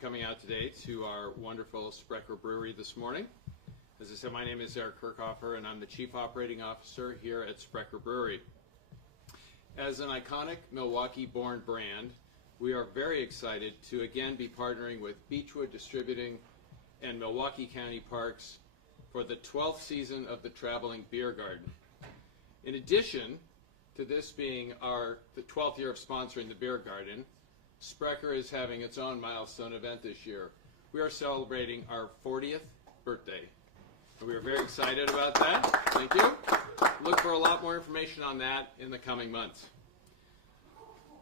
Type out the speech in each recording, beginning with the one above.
coming out today to our wonderful Sprecher Brewery this morning. As I said, my name is Eric Kirchhofer, and I'm the Chief Operating Officer here at Sprecher Brewery. As an iconic Milwaukee-born brand, we are very excited to again be partnering with Beechwood Distributing and Milwaukee County Parks for the 12th season of the Traveling Beer Garden. In addition to this being the 12th year of sponsoring the Beer Garden, Sprecher is having its own milestone event this year. We are celebrating our 40th birthday. And we are very excited about that. Thank you. Look for a lot more information on that in the coming months.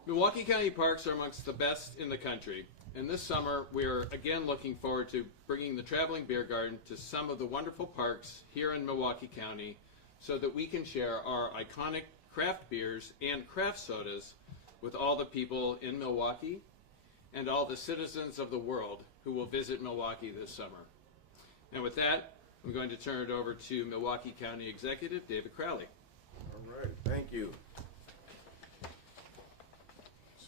Milwaukee County Parks are amongst the best in the country. And this summer, we are again looking forward to bringing the Traveling Beer Garden to some of the wonderful parks here in Milwaukee County so that we can share our iconic craft beers and craft sodas with all the people in Milwaukee and all the citizens of the world who will visit Milwaukee this summer. And with that, I'm going to turn it over to Milwaukee County Executive David Crowley. All right, thank you.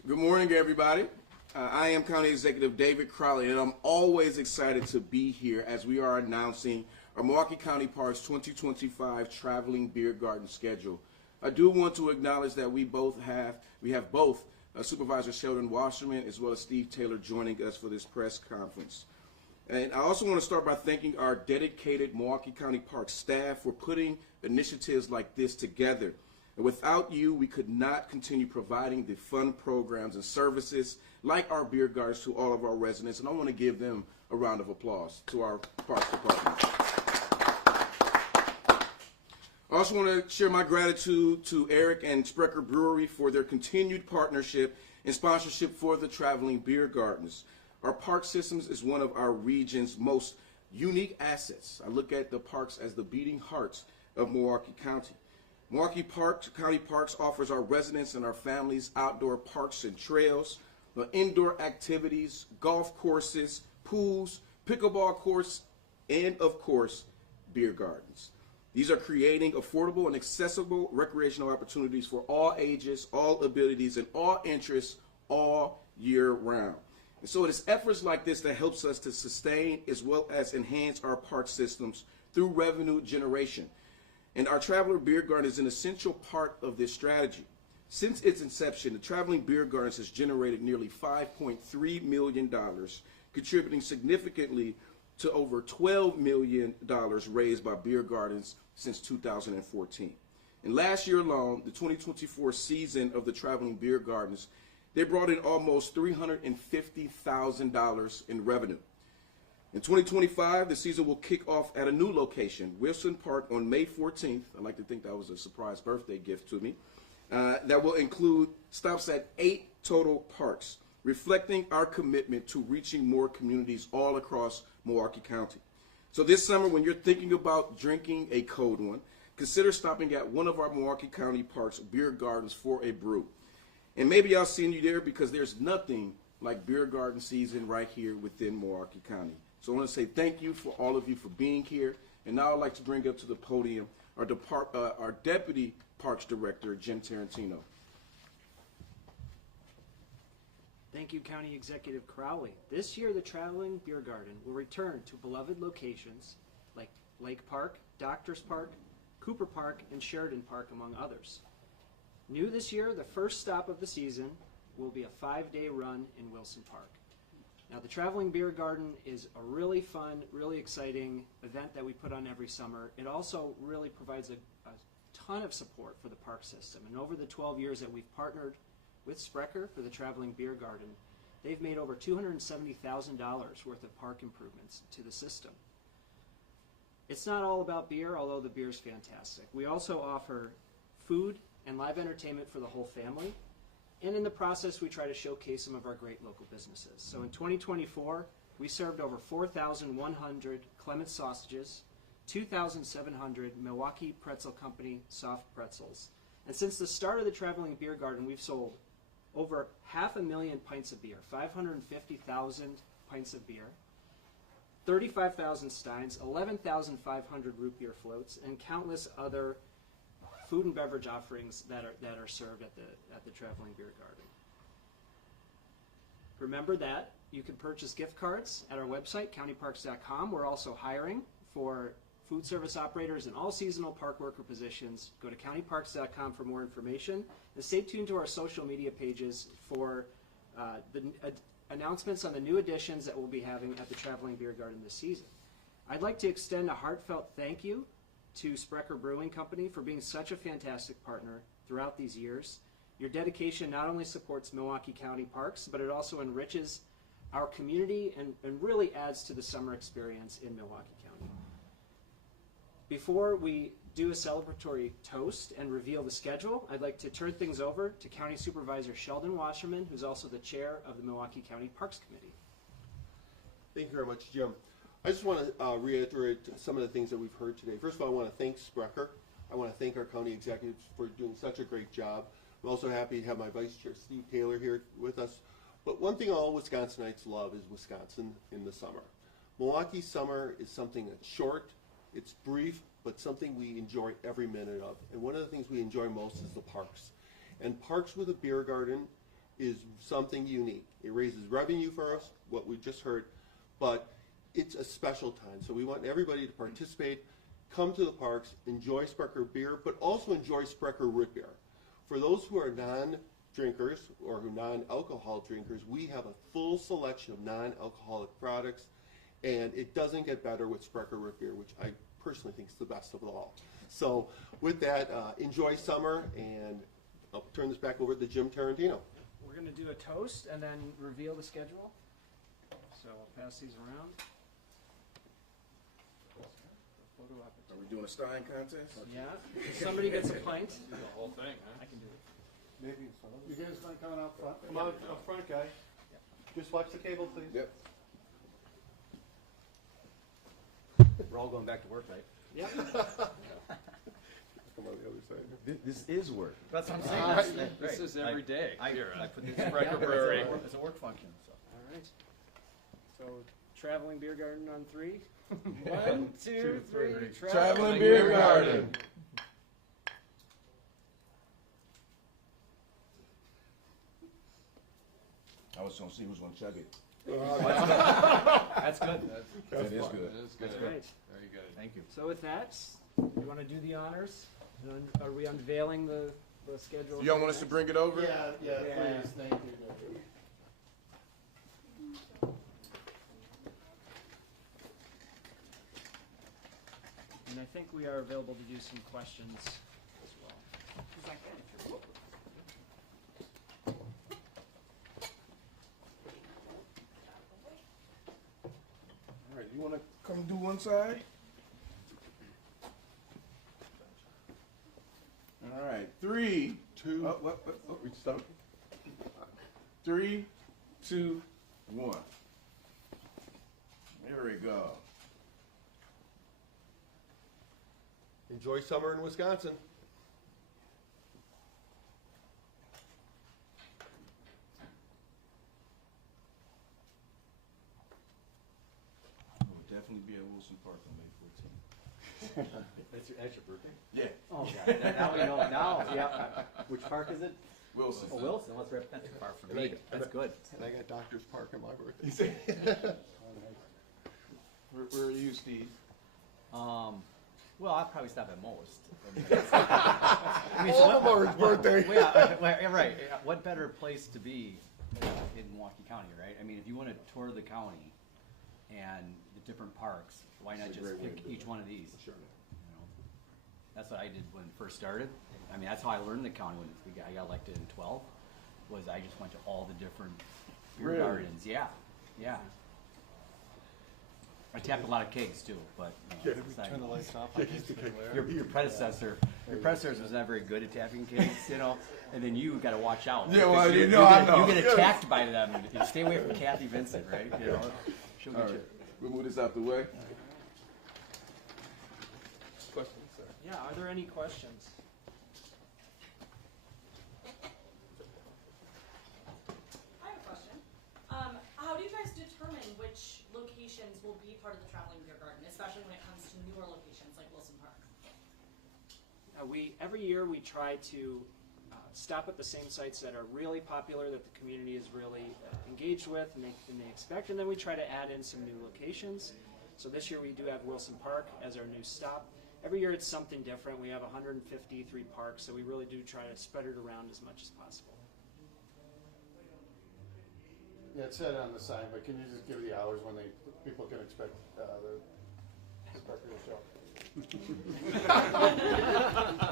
Good morning, everybody. I am County Executive David Crowley, and I'm always excited to be here as we are announcing our Milwaukee County Parks 2025 Traveling Beer Garden schedule. I do want to acknowledge that we have both Supervisor Sheldon Wasserman as well as Steve Taylor joining us for this press conference. And I also want to start by thanking our dedicated Milwaukee County Parks staff for putting initiatives like this together. And without you, we could not continue providing the fun programs and services like our beer gardens to all of our residents. And I want to give them a round of applause to our Parks Department. I also want to share my gratitude to Eric and Sprecher Brewery for their continued partnership and sponsorship for the Traveling Beer Gardens. Our park systems is one of our region's most unique assets. I look at the parks as the beating hearts of Milwaukee County. Milwaukee County Parks offers our residents and our families outdoor parks and trails, indoor activities, golf courses, pools, pickleball courts, and of course, beer gardens. These are creating affordable and accessible recreational opportunities for all ages, all abilities, and all interests all year round. And so it is efforts like this that helps us to sustain as well as enhance our park systems through revenue generation. And our Traveler Beer Garden is an essential part of this strategy. Since its inception, the Traveling Beer Gardens has generated nearly $5.3 million, contributing significantly to over $12 million raised by beer gardens since 2014. And last year alone, the 2024 season of the Traveling Beer Gardens, they brought in almost $350,000 in revenue. In 2025, the season will kick off at a new location, Wilson Park, on May 14th. I like to think that was a surprise birthday gift to me. That will include stops at 8 total parks, reflecting our commitment to reaching more communities all across Milwaukee County. So this summer, when you're thinking about drinking a cold one, consider stopping at one of our Milwaukee County Parks beer gardens for a brew. And maybe I'll send you there because there's nothing like beer garden season right here within Milwaukee County. So I want to say thank you for all of you for being here. And now I'd like to bring up to the podium our Deputy Parks Director, Jim Tarantino. Thank you, County Executive Crowley. This year, the Traveling Beer Garden will return to beloved locations like Lake Park, Doctors Park, Cooper Park, and Sheridan Park, among others. New this year, the first stop of the season will be a 5-day run in Wilson Park. Now, the Traveling Beer Garden is a really fun, really exciting event that we put on every summer. It also really provides a ton of support for the park system. And over the 12 years that we've partnered with Sprecher for the Traveling Beer Garden, they've made over $270,000 worth of park improvements to the system. It's not all about beer, although the beer is fantastic. We also offer food and live entertainment for the whole family. And in the process, we try to showcase some of our great local businesses. So in 2024, we served over 4,100 Clements sausages, 2,700 Milwaukee Pretzel Company soft pretzels. And since the start of the Traveling Beer Garden, we've sold over 500,000 pints of beer, 550,000 pints of beer, 35,000 steins, 11,500 root beer floats, and countless other food and beverage offerings that are served at the Traveling Beer Garden. Remember that you can purchase gift cards at our website, countyparks.com. We're also hiring for food service operators and all seasonal park worker positions. Go to countyparks.com for more information. And stay tuned to our social media pages for the announcements on the new additions that we'll be having at the Traveling Beer Garden this season. I'd like to extend a heartfelt thank you to Sprecher Brewing Company for being such a fantastic partner throughout these years. Your dedication not only supports Milwaukee County Parks, but it also enriches our community and really adds to the summer experience in Milwaukee County. Before we do a celebratory toast and reveal the schedule, I'd like to turn things over to County Supervisor Sheldon Wasserman, who's also the chair of the Milwaukee County Parks Committee. Thank you very much, Jim. I just want to reiterate some of the things that we've heard today. First of all, I want to thank Sprecher. I want to thank our county executives for doing such a great job. I'm also happy to have my Vice Chair, Steve Taylor, here with us. But one thing all Wisconsinites love is Wisconsin in the summer. Milwaukee summer is something that's short, it's brief, but something we enjoy every minute of. And one of the things we enjoy most is the parks. And parks with a beer garden is something unique. It raises revenue for us, what we just heard, but it's a special time. So we want everybody to participate, come to the parks, enjoy Sprecher beer, but also enjoy Sprecher root beer. For those who are non-drinkers or who non-alcohol drinkers, we have a full selection of non-alcoholic products, and it doesn't get better with Sprecher root beer, which I personally think is the best of all. So with that, enjoy summer, and I'll turn this back over to Jim Tarantino. We're going to do a toast and then reveal the schedule. So I'll pass these around. Photo opportunity. Are we doing a Stein contest? Yeah. Somebody gets a pint. Do the whole thing, huh? I can do it. Maybe you guys not coming out front? Come out up front, guy. Just watch the cable, please. Yep. We're all going back to work, right? Yep. Come on the other side. This is work. That's what I'm saying. This is every day here I at put this Sprecher Brewery. It's a work function, so. All right. So, Traveling Beer Garden on 3. 1, 2, 3. Traveling Beer Garden. I was going to see who's going to chug it. That's good. That is good. That is good. That's great. Very good. Thank you. So with that, you want to do the honors? Are we unveiling the schedule? Do y'all want us to bring it over? Yeah, Yeah. please, thank you. And I think we are available to do some questions as well. All right, you want to come do one side? All right, 3, 2. We stop. 3, 2, 1. There we go. Enjoy summer in Wisconsin. We'll definitely be at Wilson Park on May 14th. That's your birthday? Yeah, Oh, God. Now we know. Now, yeah. Which park is it? Wilson. Oh, Wilson. Let's rep. Not too far from me. That's good. And I got Doctor's Park on my birthday. Where are you, Steve? Well, I'll probably stop at most. All of ours birthday. Yeah, right. What better place to be in Milwaukee County, right? I mean, if you want to tour the county and the different parks, why not It's a just great way pick to do each it. one of these? Sure. You know, that's what I did when it first started. I mean, that's how I learned the county when I got elected in 12. Was I just went to all the different beer Really? gardens? Yeah. I tapped a lot of kegs too, but you know, aside- Turn the lights off. your predecessor was not very good at tapping kegs, you know, and then you got to watch out. Yeah, well, because you know, I know. You get attacked by them. You stay away from Kathy Vincent, right? You know, she'll All get right, you. we'll move this out the way. Questions, sir? Yeah, are there any questions? I have a question. How do you guys determine which locations will be part of the Traveling Beer Garden, especially when it comes to newer locations like Wilson Park? Every year we try to stop at the same sites that are really popular, that the community is really engaged with and they expect, and then we try to add in some new locations. So this year we do have Wilson Park as our new stop. Every year it's something different. We have 153 parks, so we really do try to spread it around as much as possible. Yeah, it said on the sign, but can you just give the hours when people can expect the Sprecher to show?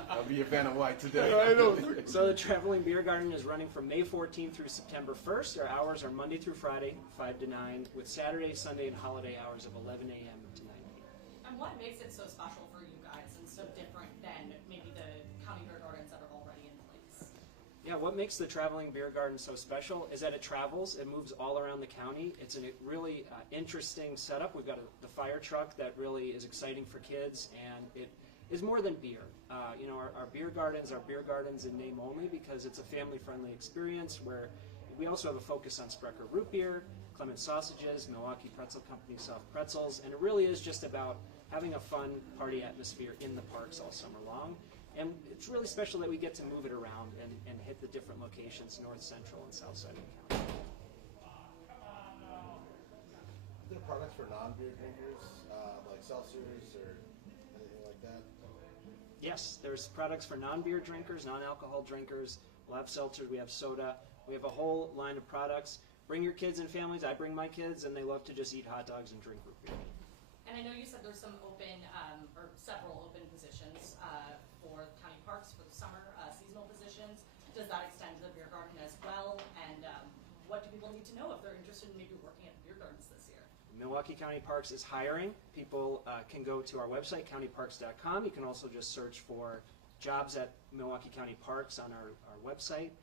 I'll be a fan of white today. I know. So the Traveling Beer Garden is running from May 14th through September 1st. Our hours are Monday through Friday, 5 to 9, with Saturday, Sunday, and holiday hours of 11 a.m. to 9 p.m. And what makes it so special for you guys and so different than maybe the county beer gardens that are already in place? Yeah, what makes the Traveling Beer Garden so special is that it travels, it moves all around the county. It's a really interesting setup. We've got the fire truck that really is exciting for kids, and it is more than beer. You know, our beer gardens are beer gardens in name only because it's a family-friendly experience where we also have a focus on Sprecher root beer, Clement sausages, Milwaukee Pretzel Company soft pretzels, and it really is just about having a fun party atmosphere in the parks all summer long. And it's really special that we get to move it around and hit the different locations, north, central, and south side of the county. Are there products for non-beer drinkers, like seltzers or anything like that? Yes, there's products for non-beer drinkers, non-alcohol drinkers. We'll have seltzers, we have soda. We have a whole line of products. Bring your kids and families. I bring my kids, and they love to just eat hot dogs and drink root beer. And I know you said there's some open, or several open positions for county parks for the summer, seasonal positions. Does that extend to the beer garden as well? And what do people need to know if they're interested in maybe working at the beer gardens this year? Milwaukee County Parks is hiring. People can go to our website, countyparks.com. You can also just search for jobs at Milwaukee County Parks on our website.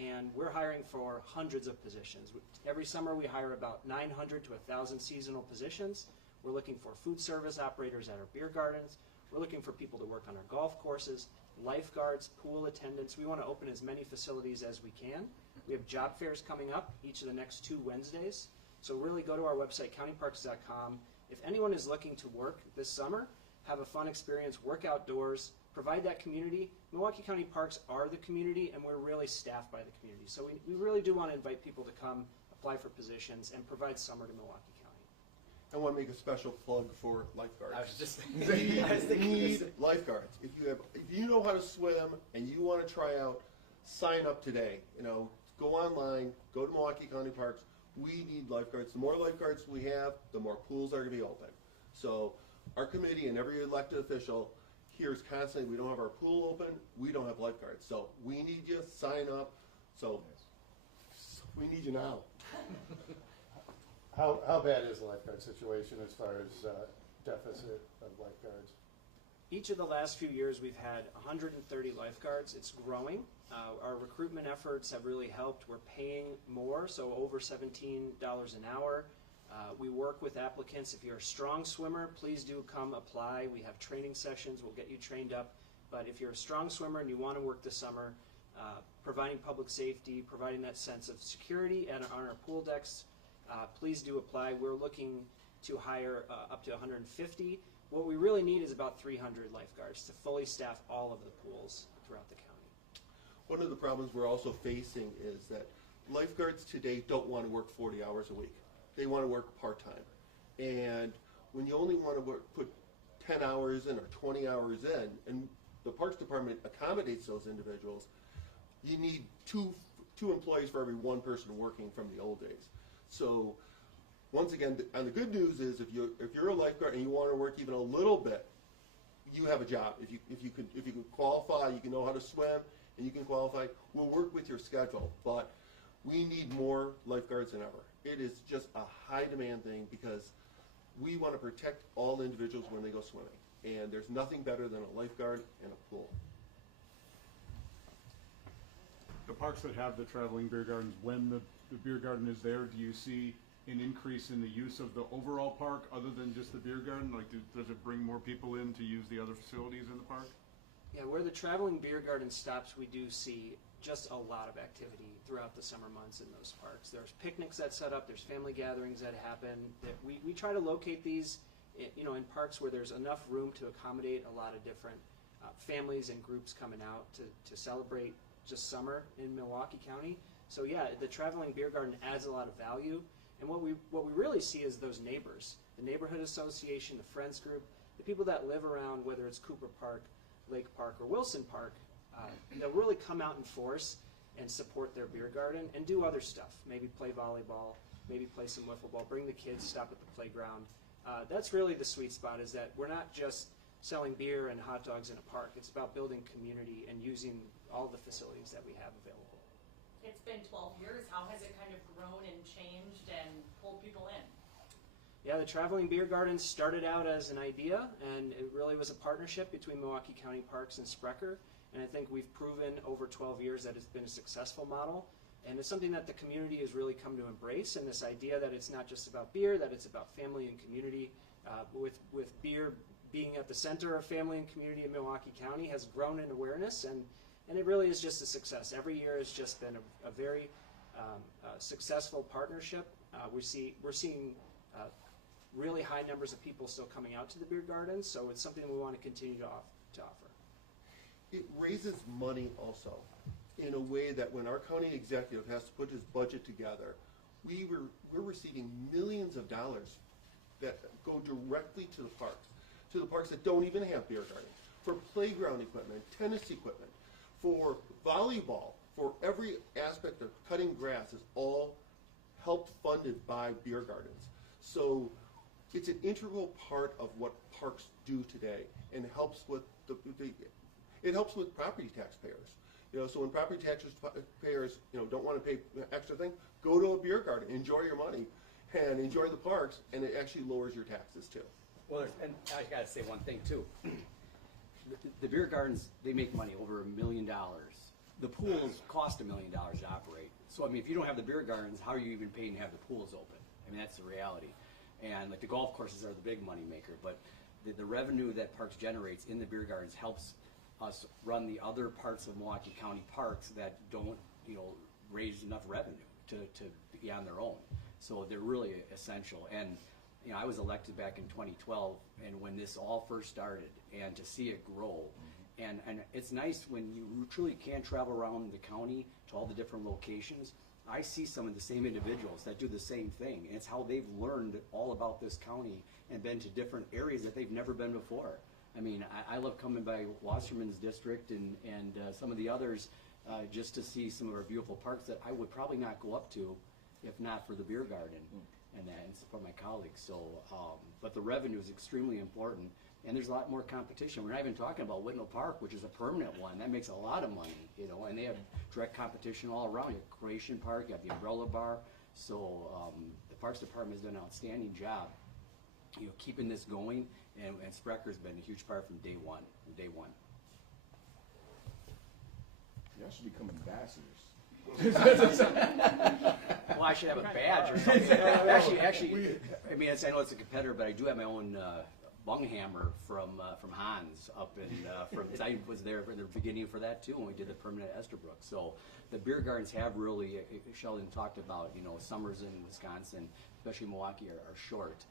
And we're hiring for hundreds of positions. Every summer we hire about 900 to 1,000 seasonal positions. We're looking for food service operators at our beer gardens. We're looking for people to work on our golf courses, lifeguards, pool attendants. We want to open as many facilities as we can. We have job fairs coming up each of the next 2 Wednesdays. So really go to our website, countyparks.com. If anyone is looking to work this summer, have a fun experience, work outdoors, provide that community. Milwaukee County Parks are the community, and we're really staffed by the community. So we really do want to invite people to come apply for positions and provide summer to Milwaukee County. I want to make a special plug for lifeguards. I was just They need lifeguards. If you know how to swim and you want to try out, sign up today. You know, go online, go to Milwaukee County Parks. We need lifeguards. The more lifeguards we have, the more pools are going to be open. So our committee and every elected official hears constantly, we don't have our pool open, we don't have lifeguards. So we need you, sign up. So we need you now. How bad is the lifeguard situation as far as deficit of lifeguards? Each of the last few years we've had 130 lifeguards. It's growing. Our recruitment efforts have really helped. We're paying more, so over $17 an hour. We work with applicants. If you're a strong swimmer, please do come apply. We have training sessions. We'll get you trained up. But if you're a strong swimmer and you want to work this summer, providing public safety, providing that sense of security on our pool decks, please do apply. We're looking to hire up to 150. What we really need is about 300 lifeguards to fully staff all of the pools throughout the county. One of the problems we're also facing is that lifeguards today don't want to work 40 hours a week. They want to work part-time. And when you only want to put 10 hours in or 20 hours in, and the Parks Department accommodates those individuals, you need two employees for every one person working from the old days. So once again, and the good news is if you're a lifeguard and you want to work even a little bit, you have a job. If you can qualify, you can know how to swim, and you can qualify, we'll work with your schedule. But we need more lifeguards than ever. It is just a high demand thing because we want to protect all individuals when they go swimming. And there's nothing better than a lifeguard and a pool. The parks that have the traveling beer gardens, when the beer garden is there, do you see an increase in the use of the overall park other than just the beer garden? Like, does it bring more people in to use the other facilities in the park? Yeah, where the Traveling Beer Garden stops, we do see just a lot of activity throughout the summer months in those parks. There's picnics that set up, there's family gatherings that happen. That we try to locate these in parks where there's enough room to accommodate a lot of different families and groups coming out to celebrate just summer in Milwaukee County. So yeah, the Traveling Beer Garden adds a lot of value. And what we really see is those neighbors, the neighborhood association, the friends group, the people that live around, whether it's Cooper Park, Lake Park, or Wilson Park, they'll really come out in force and support their beer garden and do other stuff. Maybe play volleyball, maybe play some wiffle ball, bring the kids, stop at the playground. That's really the sweet spot, is that we're not just selling beer and hot dogs in a park. It's about building community and using all the facilities that we have available. It's been 12 years. How has it kind of grown and changed and pulled people in? Yeah, the Traveling Beer Garden started out as an idea, and it really was a partnership between Milwaukee County Parks and Sprecher. And I think we've proven over 12 years that it's been a successful model. And it's something that the community has really come to embrace, and this idea that it's not just about beer, that it's about family and community. With beer being at the center of family and community in Milwaukee County has grown in awareness, and it really is just a success. Every year has just been a very successful partnership. We're seeing really high numbers of people still coming out to the beer garden, so it's something we want to continue to offer. It raises money also, in a way that when our county executive has to put his budget together, we're receiving millions of dollars that go directly to the parks that don't even have beer gardens, for playground equipment, tennis equipment, for volleyball, for every aspect of cutting grass is all helped funded by beer gardens. So it's an integral part of what parks do today, and helps with it helps with property taxpayers. So when property taxpayers, don't want to pay extra thing, go to a beer garden, enjoy your money, and enjoy the parks, and it actually lowers your taxes too. Well, and I gotta say one thing too. The beer gardens, they make money, over $1 million. The pools cost $1 million to operate. So I mean, if you don't have the beer gardens, how are you even paying to have the pools open? I mean, that's the reality. And like the golf courses are the big money maker, but the revenue that Parks generates in the beer gardens helps us run the other parts of Milwaukee County Parks that don't, raise enough revenue to be on their own. So they're really essential. And I was elected back in 2012, and when this all first started, and to see it grow, and it's nice when you truly can travel around the county to all the different locations. I see some of the same individuals that do the same thing, and it's how they've learned all about this county and been to different areas that they've never been before. I mean, I love coming by Wasserman's district and some of the others just to see some of our beautiful parks that I would probably not go up to if not for the beer garden and support my colleagues. So, but the revenue is extremely important, and there's a lot more competition. We're not even talking about Whitnell Park, which is a permanent one. That makes a lot of money, and they have direct competition all around. You have Croatian Park, you have the Umbrella Bar. So the Parks Department has done an outstanding job, keeping this going, and Sprecher's been a huge part from day one. Y'all should become ambassadors. Well, I should have a badge or something. Actually, I mean, I know it's a competitor, but I do have my own bung hammer from Hans up in from. I was there at the beginning for that too when we did the permanent at Esterbrook. So the beer gardens have really. Sheldon talked about summers in Wisconsin, especially Milwaukee, are short,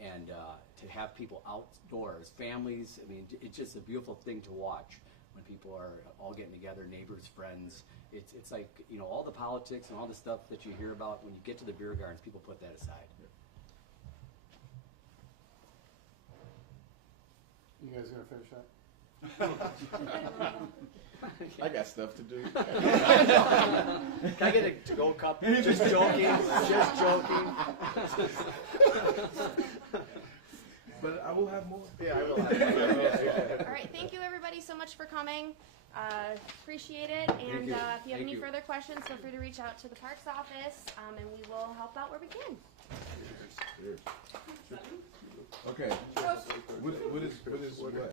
and to have people outdoors, families. I mean, it's just a beautiful thing to watch when people are all getting together, neighbors, friends. It's like, all the politics and all the stuff that you hear about, when you get to the beer gardens, people put that aside. You guys gonna finish that? I got stuff to do. Can I get a to-go cup? Just joking, just joking. But I will have more. Yeah, I will have more. All right, thank you everybody so much for coming. Appreciate it. And if you have any further questions, feel free to reach out to the Parks office, and we will help out where we can. Okay. What is what?